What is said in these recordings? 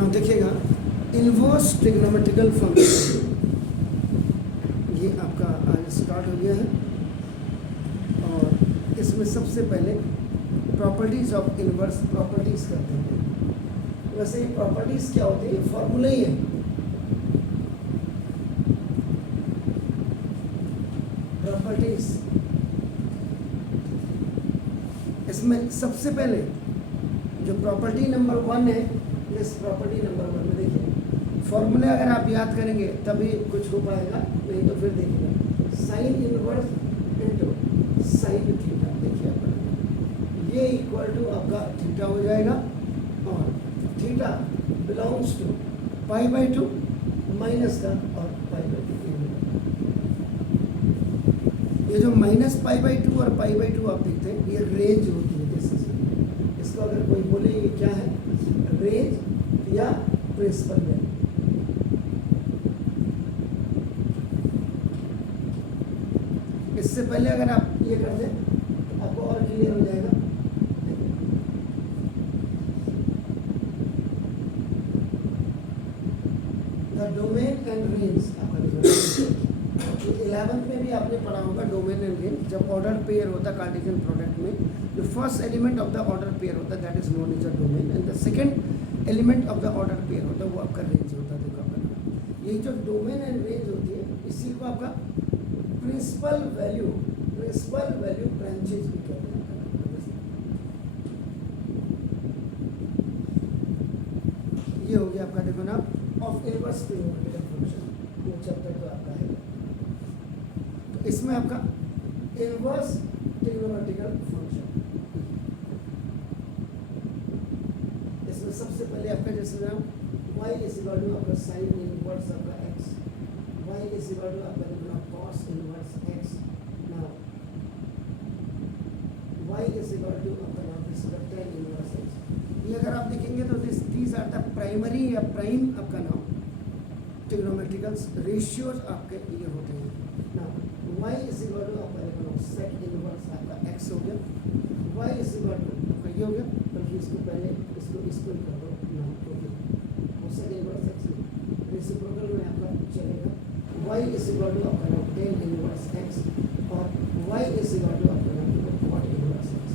ना देखिएगा inverse trigonometrical function ये आपका आज स्टार्ट हो गया है। और इसमें सबसे पहले प्रॉपर्टीज ऑफ इन्वर्स प्रॉपर्टीज करते हैं। वैसे ये प्रॉपर्टीज क्या होती है, फॉर्मूला ही है। प्रॉपर्टीज इसमें सबसे पहले जो प्रॉपर्टी नंबर 1 है, इस प्रॉपर्टी नंबर 1 में देखिए फॉर्मूले अगर आप याद करेंगे तभी कुछ हो पाएगा, नहीं तो फिर देखिएगा sign inverse into sine theta. देखिए आप ये इक्वल टू आपका थीटा हो जाएगा और थीटा बिलोंग्स टू π/2 माइनस का और π/2। ये जो -π/2 और π/2 आप देखते हैं ये रेंज होती है। जैसे इसको अगर कोई बोले ये क्या है, रेंज या प्रिंसिपल वैल्यू। इससे पहले अगर आप ये कर दें तो आपको और क्लियर हो जाएगा। द डोमेन एंड रेंज आपका 11th में भी आपने पढ़ा होगा डोमेन एंड रेंज। जब ऑर्डर पेयर होता है कार्टेशियन प्रोडक्ट में, जो first element of the order pair होता है that is known as the domain and the second element of the order pair होता है वो आपका रेंज होता है। देखो आपका यही जो डोमेन एंड रेंज होती है इसी को आपका प्रिंसिपल वैल्यू ब्रांचेज भी कहते हैं। ये हो गया आपका देखो ना ऑफ इनवर्स ट्रिग्नोमेट्रिकल फंक्शन, वो चैप्टर तो आपका है। तो इसमें आपका इनवर्स ट्रिग्नोमेट्रिकल फंक्शन, इसमें सबसे पहले आपका जैसे ना y इज इक्वल टू आपका साइन इनवर्स आपका x, y is equal to आपका देखो cos inverse x। Now y is equal to आपका दिस tan इनवर्स x। ये अगर आप देखेंगे तो दीज आर द प्राइमरी या प्राइम आपका नाम ट्रिग्नोमेट्रिकल रेशियोज आपके ये होते हैं। Now y is equal to आपका देखो sec इनवर्स आपका x हो गया, y इज इक्वल टू आपका ये हो गया, बल्कि इसको पहले इसको कर दो ना, क्योंकि sec इनवर्स x रेसिप्रोकल में आपका चलेगा। y इज इक्वल टू आपका tan इनवर्स x और y इज इक्वल टू आपका cot inverse x।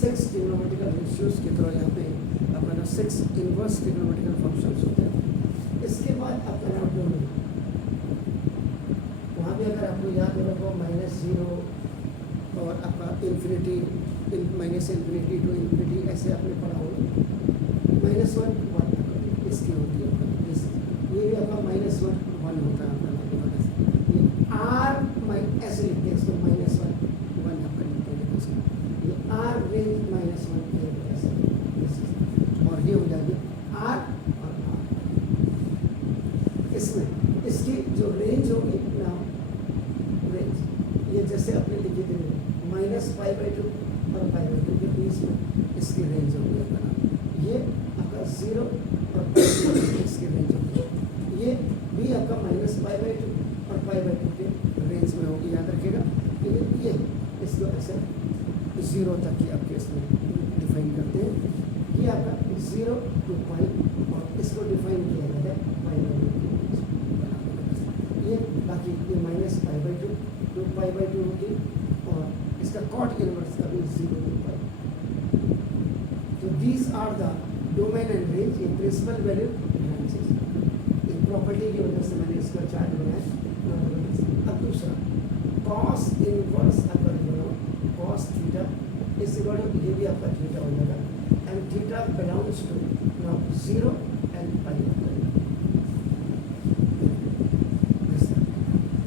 6 trigonometrical ratios की तरह यहाँ पे आपका 6 इनवर्स ट्रिग्नोमेट्रिकल फंक्शंस होते हैं। इसके बाद आपका नाम डोमेन, वहाँ भी अगर आपको याद हो रखो -0 और आपका इन्फिनिटी -इन्फिनिटी टू इन्फिनिटी ऐसे आपने पढ़ा होगा। -1 1 इसकी होती है, ये भी आपका -1 1 होता है आपका। ये r ऐसे लिखते हैं इसको -1 1 आपका लिखते हैं इसको, ये r रेंज -1 ऐसे और ये हो जाएगी r और r। इसमें इसकी जो रेंज होगी ना, रेंज ये जैसे अपने लिखी थी -π/2 और π/2 के बीच में इसकी रेंज होगी अपना। ये आपका 0 और π/2 इसकी रेंज होगी। ये भी आपका -π/2 और π/2 के रेंज में होगी, याद रखिएगा। ये इसको ऐसे 0 तक की आपके इसमें डिफाइन करते हैं। ये आपका 0 to π और इसको डिफाइन किया जाता है π/2। ये बाकी ये -π/2 तो π/2 होगी और इसका cot इनवर्स का भी 0 to π। तो these are the domain and range, ये प्रिंसिपल वैल्यू ब्रांचेस। एक प्रॉपर्टी की वजह से मैंने इसका चार्ट बनाया। अब दूसरा cos इनवर्स आपका cos थीटा इस इक्वल टू ये भी आपका थीटा हो जाएगा and theta belongs to now 0 and π।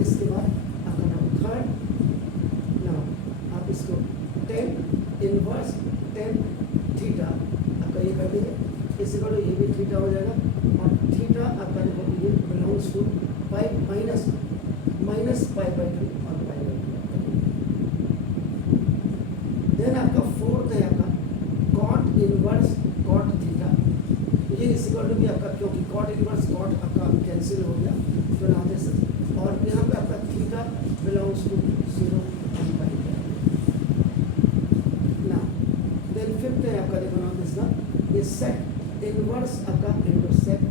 इसके बाद आपका नाम थर्ड, नाउ आप इसको tan इनवर्स tan थीटा आपका ये कर देंगे, इस इक्वल टू ये भी थीटा हो जाएगा और थीटा आपका देखो ये बिलोंग्स टू π -π/2 और π/2। देन आपका फोर्थ है आपका cot इनवर्स cot थीटा, ये इस इक्वल टू भी आपका, क्योंकि cot इनवर्स cot आपका कैंसिल हो गया तो ना दे सकते, और यहाँ पे आपका थीटा बिलोंग्स टू 0 एंड π। ना देन फिफ्थ है आपका देखो ना दिस ये sec इनवर्स आपका इंटू सेक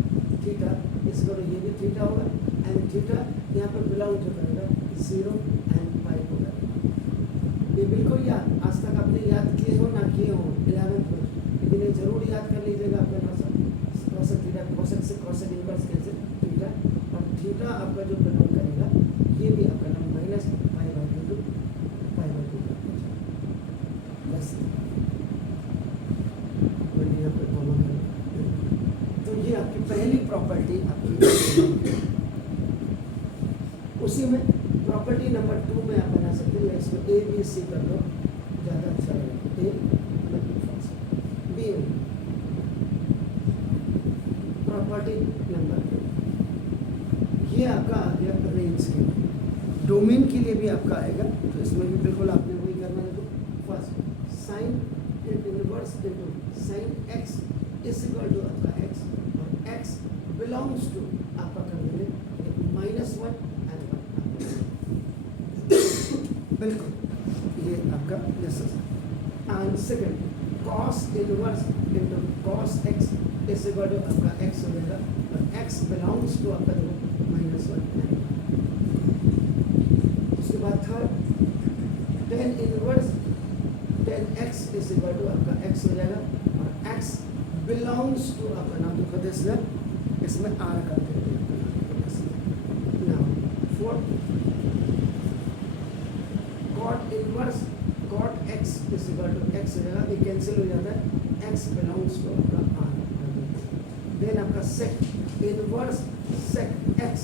थीटा, इसको ये भी थीटा होगा एंड थीटा यहाँ पर बिलोंग जो करेगा 0 एंड पाई होगा। ये बिल्कुल याद, आज तक आपने याद किए हो ना किए हो 11th में, लेकिन ये जरूर याद कर लीजिएगा आपका कॉसेक थीटा, कॉसेक से कॉसेक इनवर्स कैसे थीटा, और थीटा आपका जो बिलोंग करेगा ये भी आपका नाम माइनस पाई बाई 2 बस यहाँ पे कॉमन है। तो ये आपकी पहली प्रॉपर्टी आपकी। उसी में प्रॉपर्टी नंबर 2 में आप बना सकते हैं, इसमें ए बी सी कर लो, ज़्यादा अच्छा रहेगा। ए बी प्रॉपर्टी नंबर 2, ये आपका आ गया रेंज के लिए। डोमेन के लिए भी आपका आएगा, तो इसमें भी बिल्कुल आपने वही करना है। First sine inverse into sine x is equal to आपका एक्स, और एक्स बिलोंग्स टू आपका कर देंगे -1 एंड 1 बिल्कुल ये आपका yes. And second cos inverse into cos x is equal to आपका एक्स हो जाएगा, और एक्स बिलोंग्स टू आपका देखो -1 एंड 1। उसके बाद third tan inverse tan x is equal to आपका x हो जाएगा, और x बिलोंग्स टू आपका नाम लिखो दे, इसमें r कर देते हैं। Now fourth cot inverse cot x is equal to x हो जाएगा, ये कैंसिल हो जाता है, x बिलोंग्स टू आपका r। देन आपका sec इनवर्स sec x,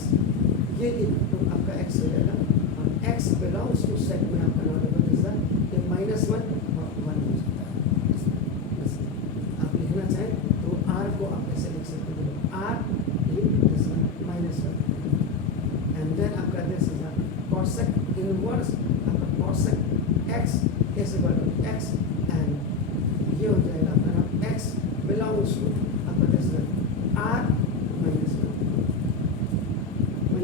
ये इनटू आपका x हो जाएगा, और x बिलोंग्स टू sec में आपका नाम लिखो जैसा ये -1 और 1 हो सकता है। बस आप लिखना चाहें तो r को आप ऐसे लिख सकते हो, r ये -1 एंड देन आपका दिस इज cosec इनवर्स आपका cosec x is equal to x, and ये हो जाएगा आपका नाम x बिलोंग्स टू आपका दिस r -1।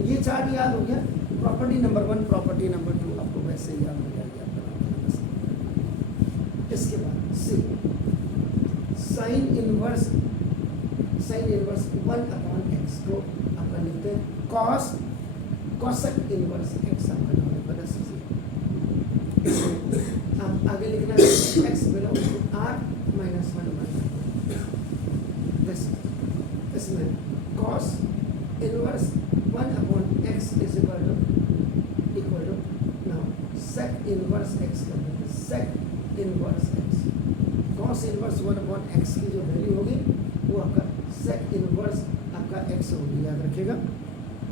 ये चार्ट याद हो गया। प्रॉपर्टी नंबर 1, प्रॉपर्टी नंबर 2 आपको वैसे ही याद हो जाएगी आपका। इसके बाद सी साइन इनवर्स 1/x को आपका लिखते हैं कॉसेक इनवर्स x आपका नाम है बता सकते। आप आगे लिखना है x बिलोंग्स टू r -1/, इसमें cos inverse 1/x is equal to now sec inverse x कर देते हैं, sec inverse x। cos inverse 1/x की जो वैल्यू होगी वो आपका sec इनवर्स आपका x होगी, याद रखिएगा।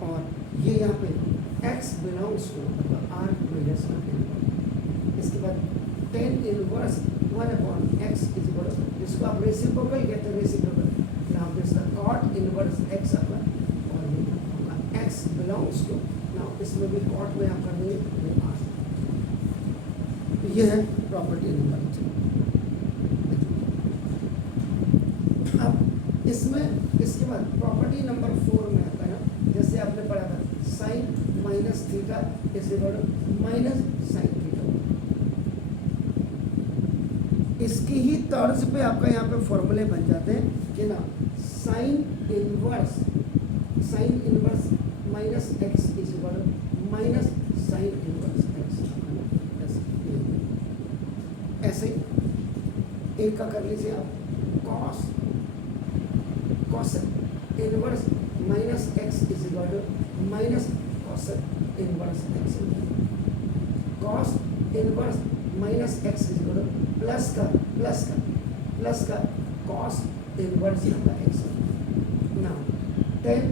और ये यहाँ पे x बिलोंग्स टू आपका r -1। इसके बाद tan inverse 1/x is equal to, जिसको आप रेसिप्रोकल कहते हैं, reciprocal now this the cot inverse x आपका, और ये आपका x बिलोंग्स टू, नाउ इसमें भी cot में आप कर देंगे r। ये है प्रॉपर्टी नंबर 2। अब इसमें इसके बाद प्रॉपर्टी नंबर 4 में आता है, जैसे आपने पढ़ा था sine minus theta is equal to minus sine theta. इसकी ही तर्ज पे आपका यहाँ पे फॉर्मूले बन जाते हैं कि ना sine inverse minus x is equal to minus sine inverse x. ऐसे एक का कर लीजिए आप cosec inverse minus x is equal to minus cosec inverse x. Cos inverse minus x is equal to plus का कॉस इनवर्स आपका x. Now tan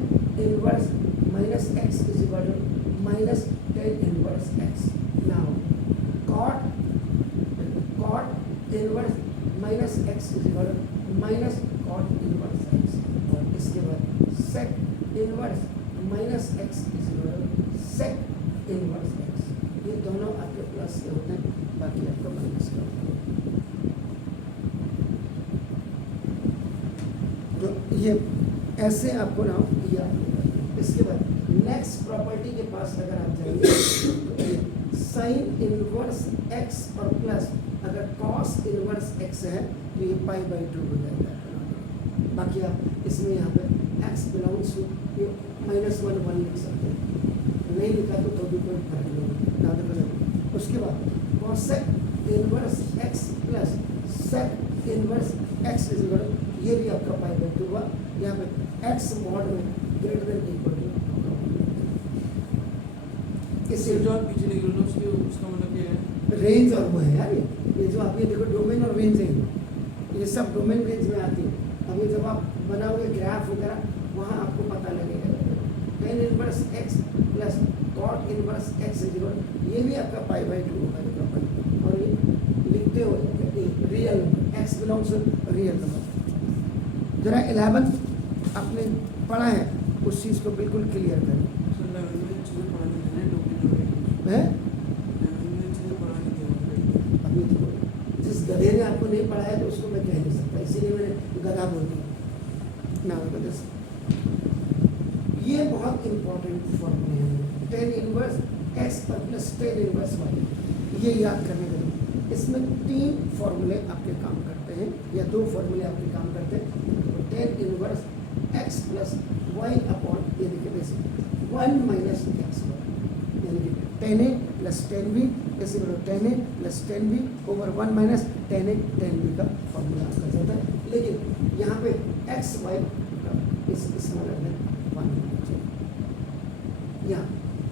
inverse minus x is equal to minus tan inverse x. Now cot inverse minus x is equal to minus cot inverse x. और इसके बाद sec inverse minus x is equal to sec inverse x. ये दोनों आपके plus के होते हैं, बाकी आपका माइनस का होता है। तो ये ऐसे आपको ना याद होगा। इसके बाद नेक्स्ट प्रॉपर्टी के पास अगर आप जाएंगे तो साइन इनवर्स एक्स और प्लस अगर कॉस इनवर्स एक्स है तो ये पाई बाई 2 हो जाएगा। बाकी आप इसमें यहाँ पे x बिलोंग्स टू -1 लिख सकते हैं, नहीं लिखा तो भी कोई फर्क नहीं ज़्यादा करें। उसके बाद cosec inverse x plus sec inverse x is equal, ये भी आपका पाई बाई 2 हुआ। यहाँ पे x मॉड में ग्रेटर देन इक्वल टू, इससे जो आप पीछे लिख रहे हो उसके उसका मतलब क्या है? रेंज और वो है यार, ये जो आप ये देखो डोमेन और रेंज है, ये सब डोमेन रेंज में आती है। अभी जब आप बनाओगे ग्राफ वगैरह वहाँ आपको पता लगेगा। tan inverse x plus cot inverse x is equal, ये भी आपका पाई बाई 2 होगा जो अपन, और ये लिखते हो real number, x belongs to real number. जरा 11 आपने पढ़ा है उस चीज़ को बिल्कुल क्लियर करें। है अभी तो जिस गधे ने आपको नहीं पढ़ाया तो उसको मैं कह नहीं सकता, इसीलिए मैंने गधा बोल दिया ना। ये बहुत इंपॉर्टेंट फॉर्मूले हैं, tan इनवर्स x पर प्लस tan इनवर्स y, ये याद करने के लिए इसमें 3 फॉर्मूले आपके काम करते हैं या 2 फॉर्मूले आपके काम करते हैं। तो tan inverse x plus y upon ये देखिए जैसे 1 माइनस x यानी कि tan a plus tan b इसी बराबर tan a plus tan b over 1 minus tan a tan b का फॉर्मूला आपका जाता है। लेकिन यहाँ पे x y इस स्मॉलर में 1 होना चाहिए। यहाँ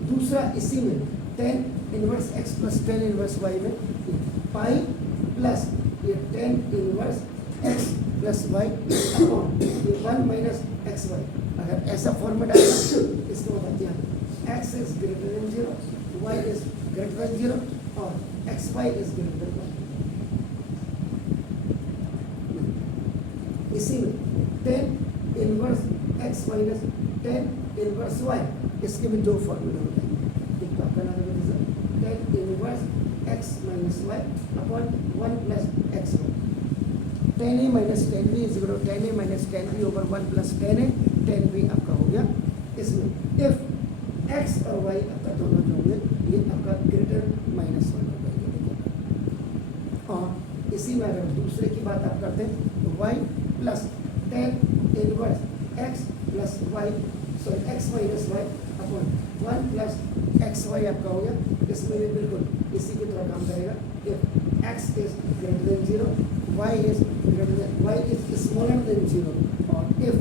दूसरा इसी में tan inverse x plus tan inverse y में पाई प्लस ये tan inverse x plus y upon ये 1 माइनस एक्स वाई। अगर ऐसा फॉर्मेट आएगा इसको बताते हैं x is greater than 0, y is greater than 0 और xy इज ग्रेटर देन 1। इसी में tan inverse x minus tan inverse y, इसके भी 2 फॉर्मूले होते हैं। एक तो आपका नाम है tan inverse x minus y upon 1 plus x y. tan a minus tan b is equal to tan a minus tan b over 1 plus tan a tan b आपका हो गया। इसमें इफ x और y आपका दोनों जो होंगे ये आपका ग्रेटर माइनस 1 हो जाएगा। और इसी में अगर दूसरे की बात आप करते हैं तो y plus tan inverse x plus y sorry x minus y upon 1 plus x y आपका हो गया। इसमें भी बिल्कुल इसी की तरह काम करेगा। If x is greater than 0, y is greater than y is smaller than 0 और इफ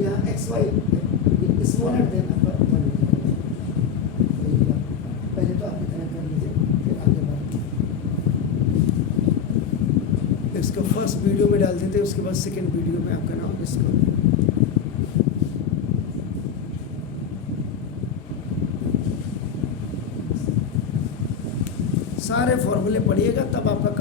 यहाँ xy स्मॉलर देन आपका 1। पहले तो आप इतना कर लीजिए फिर आगे बढ़। इसको फर्स्ट वीडियो में डाल देते हैं, उसके बाद सेकेंड वीडियो में आपका नाम इसको सारे फॉर्मूले पढ़िएगा तब आपका काम